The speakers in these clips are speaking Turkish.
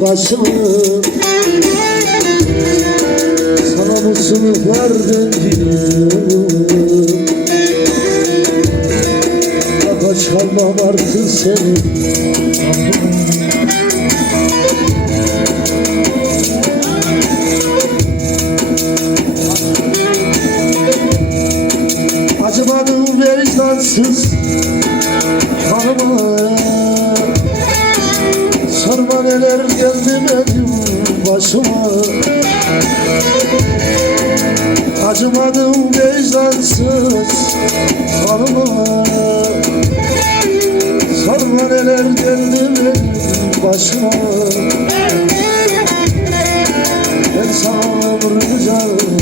başımı Sana bu sınıflardan gidiyorum Daha çalmam artık seni Acımadım vicdansız başıma Acımadım vicdansız. Hanıma Sorma neler geldi benim başıma. Ben sana ömrümü canımı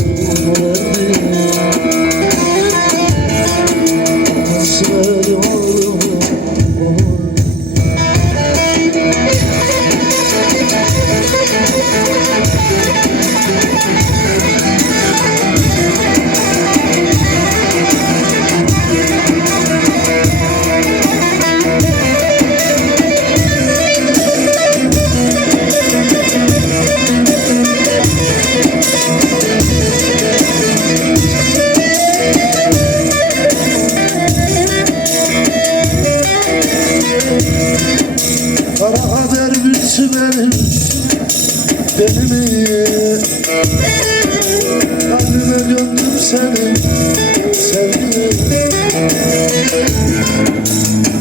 Kara haber bitsi benim Benimi Kalbime gömdüm seni Sevdim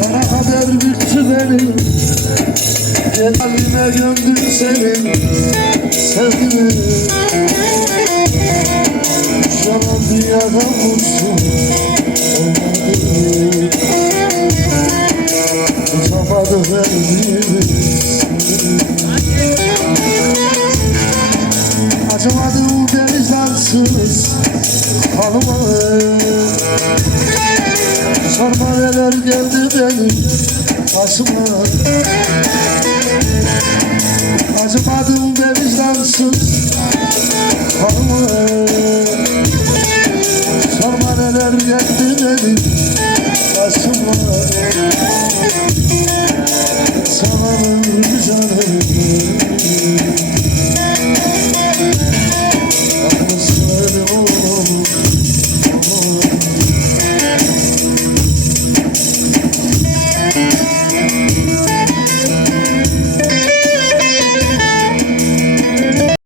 Kara haber bitti benim Kalbime gömdüm seni Sevdim Yalan dünyada olsun Olmadı Hanıma Sorma neler geldi benim başıma. Acımadım denizlarsız Hanıma Sorma neler geldi benim başıma